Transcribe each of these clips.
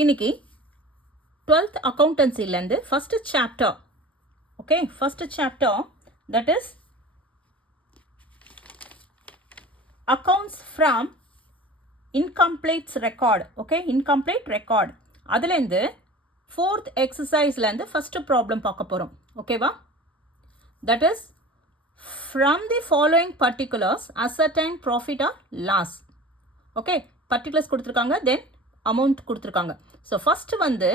இன்னைக்கு 12th accountancyலேருந்து first chapter, okay, first chapter, that is accounts from incomplete record, okay, incomplete record. அதுலேருந்து 4th exerciseலேருந்து first problem பார்க்க போகிறோம், ஓகேவா? that is from the following particulars ascertain profit or loss. okay, particulars கொடுத்துருக்காங்க, then amount கொடுத்துருக்காங்க. so first வந்து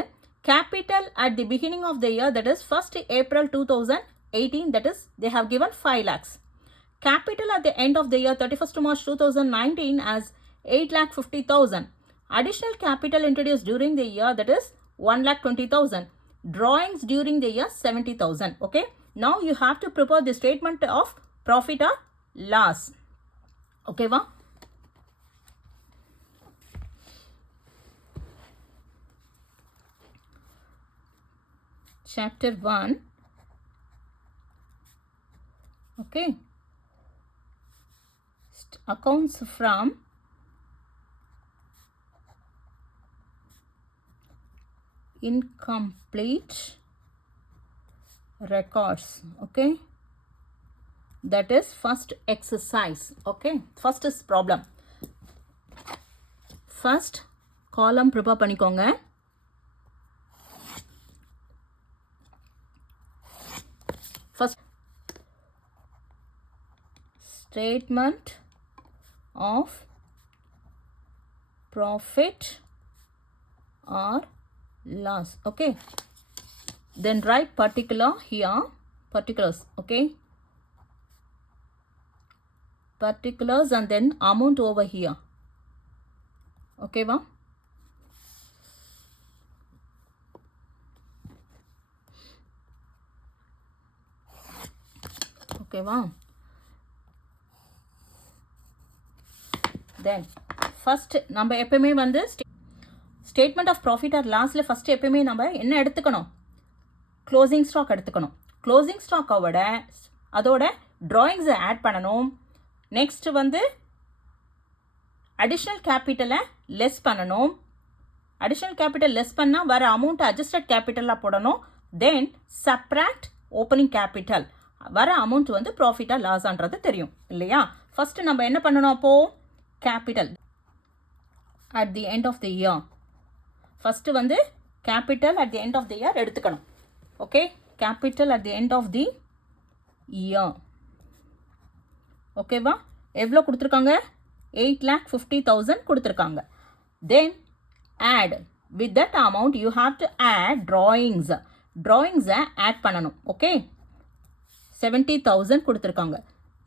capital at the beginning of the year, that is 1st April 2018, that is they have given 5 lakhs. Capital at the end of the year 31st March 2019 as 8,50,000. Additional capital introduced during the year, that is 1,20,000. Drawings during the year 70,000. Okay. Now you have to prepare the statement of profit or loss. Okay, va? Chapter 1. Okay. Accounts from incomplete records. Okay, that is first exercise. Okay, first is problem. First column prepare பண்ணிக்கோங்க. First statement of profit or loss. Okay, then write particular here, particulars. Okay, particulars and then amount over here. Okay, va? Okay, va? then first நம்ம எப்பவுமே வந்து statement of profit or லாஸில் first எப்பவுமே நம்ம என்ன எடுத்துக்கணும், closing stock எடுத்துக்கணும். க்ளோசிங் ஸ்டாக்கோட அதோட ட்ராயிங்ஸை ஆட் பண்ணணும். நெக்ஸ்ட் வந்து அடிஷ்னல் கேபிட்டலை லெஸ் பண்ணணும். அடிஷ்னல் கேபிட்டல் லெஸ் பண்ணால் வர அமௌண்ட்டை அட்ஜஸ்டட் கேபிட்டலாக போடணும். தென் சப்ராக்ட் ஓப்பனிங் கேபிட்டல், வர அமௌண்ட் வந்து ப்ராஃபிட்டாக லாஸான்றது தெரியும் இல்லையா? ஃபஸ்ட்டு நம்ம என்ன பண்ணணும் அப்போது, capital at the end of the year. first வந்து capital at the end of the year எடுத்துக்கணும். okay, capital at the end of the year. okay வா? எவ்வளோ கொடுத்துருக்காங்க? 8,50,000 கொடுத்துருக்காங்க. then add with that amount you have to add drawings. drawings-ஐ add பண்ணணும். okay, 70,000 கொடுத்துருக்காங்க.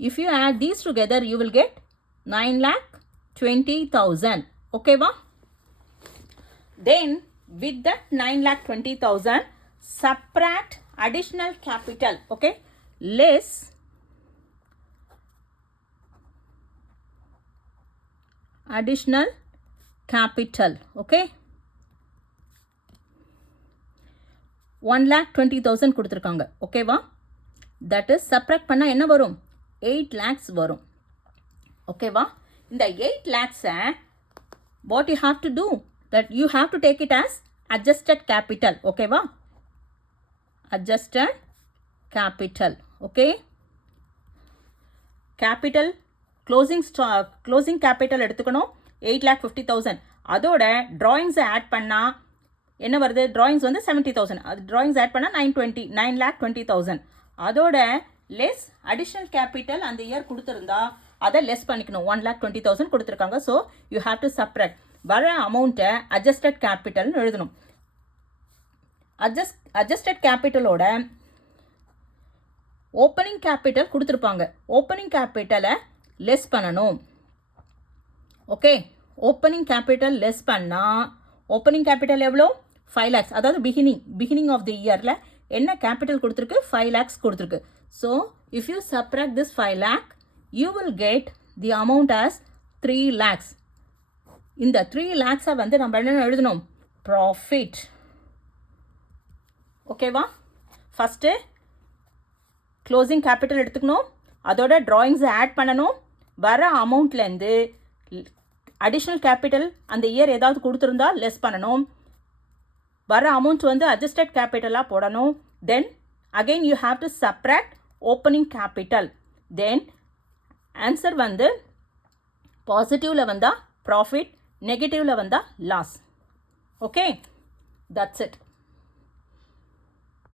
if you add these together you will get 9,20,000. okay va? then with that 9,20,000 subtract additional capital. okay, less additional capital. okay, 1,20,000 கொடுத்துருக்காங்க. okay va? that is subtract பண்ணா என்ன வரும்? 8 lakhs வரும். okay va? இந்த 8 lakhs what you have to do, that you have to take it as adjusted capital. okay va? adjusted capital. okay, capital closing stock, closing capital எடுத்துக்கணும் 8,50,000. அதோட drawings add பண்ணா என்ன வருது? drawings வந்து 70,000. அது drawings ஆட் பண்ணா 9,20,000. அதோட லெஸ் அடிஷ்னல் கேபிட்டல் அந்த இயர் கொடுத்துருந்தா அதை லெஸ் பண்ணிக்கணும். 1,20,000 கொடுத்துருக்காங்க. So you have to subtract. வர அமௌண்ட்டை அட்ஜஸ்டட் கேபிட்டல்னு எழுதணும். அட்ஜஸ்டட் கேபிட்டலோட ஓப்பனிங் கேபிட்டல் கொடுத்துருப்பாங்க. ஓப்பனிங் கேபிட்டலை லெஸ் பண்ணணும். ஓகே, ஓப்பனிங் கேபிட்டல் லெஸ் பண்ணால் ஓப்பனிங் கேபிட்டல் எவ்வளோ? 5 lakhs. அதாவது பிகினிங் ஆஃப் தி இயரில் என்ன கேபிட்டல் கொடுத்துருக்கு? 5 lakhs கொடுத்துருக்கு. So if you subtract this 5 lakh you will get the amount as 3 lakhs. இந்த 3 lakhs வந்து நம்ம என்ன எழுதணும்? profit. ஓகேவா? ஃபஸ்ட்டு க்ளோசிங் கேபிட்டல் எடுத்துக்கணும், அதோட ட்ராயிங்ஸை ஆட் பண்ணணும், வர அமௌண்ட்லேருந்து அடிஷ்னல் கேபிட்டல் அந்த இயர் ஏதாவது கொடுத்துருந்தா லெஸ் பண்ணணும், வர அமௌண்ட் வந்து அட்ஜஸ்டட் கேபிட்டலாக போடணும். Then again you have to subtract opening capital. தென் ஆன்சர் வந்து பாசிட்டிவில் வந்தால் ப்ராஃபிட், நெகட்டிவில் வந்தால் லாஸ். Okay, that's it.